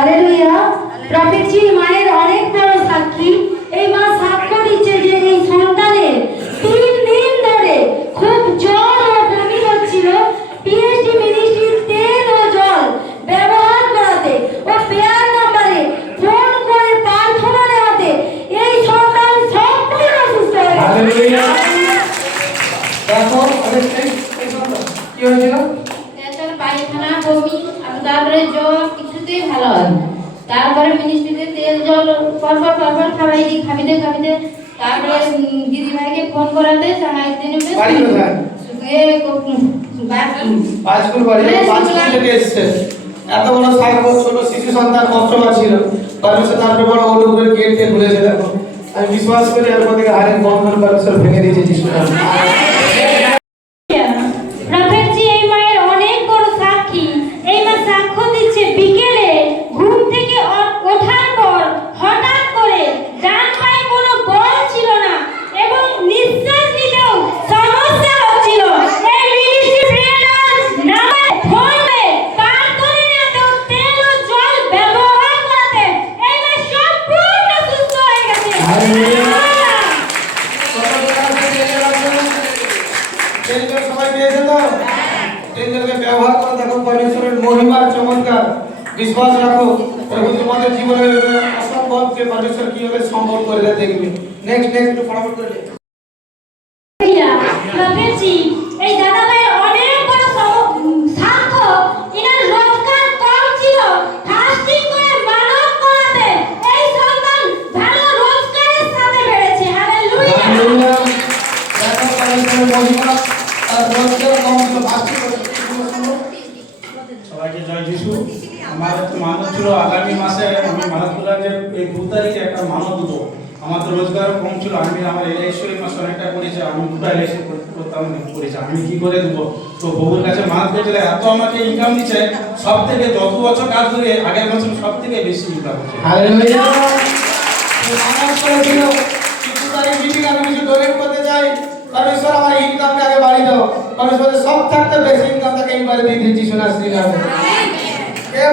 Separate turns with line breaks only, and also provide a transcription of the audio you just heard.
Hallelujah. প্রফেটজি মায়ের অনেক বড় সাক্ষী। এই মা সাক্ষ্য দিচ্ছে যে এই সন্তানের তিন দিন ধরে খুব জ্বর ও বমি হচ্ছিল। পিএইচডি মিনিস্ট্রির তেল ও জল ব্যবহার করাতে ও পেয়ার নাম্বারে ফোন করে প্রার্থনা নেওয়াতে এই সন্তান সম্পূর্ণ সুস্থ গেছে।
দেখো আরে এই- এই শোনো, কি হয়েছিল?
পায়খানা বমি আর তারপরে জ্বর কিছুতেই ভালো হয় তারপরে মিনিস্ট্রিতে তেল জল পরপর পরপর খাওয়াই দিই খাবিতে খাবিতে তারপরে দিদি ভাইকে ফোন করাতে সাহায্য দিন?
পাঁচকুল বাড়ি পাঁচকুল থেকে এসছে। এত বড় সাইকো ছোট শিশু সন্তান কষ্ট পাচ্ছিল। পারমেশ্বর তারপরে বড় ওটুকুরের গেট কে খুলেছে দেখো। আমি বিশ্বাস করি এরপর থেকে হারের বন্ধন পারমেশ্বর ভেঙে দিয়েছে যিশু
ব্যবহার
করে দেখো পরমেশ্বরের মহিমার চমৎকার বিশ্বাস রাখো প্রভু তোমাদের জীবনে অসম্ভব যে পরমেশ্বর কীভাবে সম্ভব করে দেখবে নেক্সট নেক্সট একটু ফটাফট করে
সবাইকে জয় যিশু। আমার একটা মানত ছিল আগামী মাসে আমি মানত যে এই দু তারিখে একটা মানত দেবো আমার তো রোজগার কম ছিল আমি আমার এলআইসি এই মাসে অনেকটা করেছে আমি দুটো এলআইসি করতাম করেছে আমি কি করে দেবো? তো বউর কাছে মানত করেছিল এত আমাকে ইনকাম দিচ্ছে সব থেকে যত বছর কাজ ধরে আগের বছর সব থেকে বেশি ইনকাম হচ্ছে।
কিছু তারিখ মিটিং আমি কিছু ডোনেট করতে চাই। পরমেশ্বর আমার ইনকামকে আগে বাড়ি দাও। পরমেশ্বরের সব থাকতে বেশি ইনকাম তাকে এইবারে দিয়ে দিচ্ছি সোনার শ্রী এ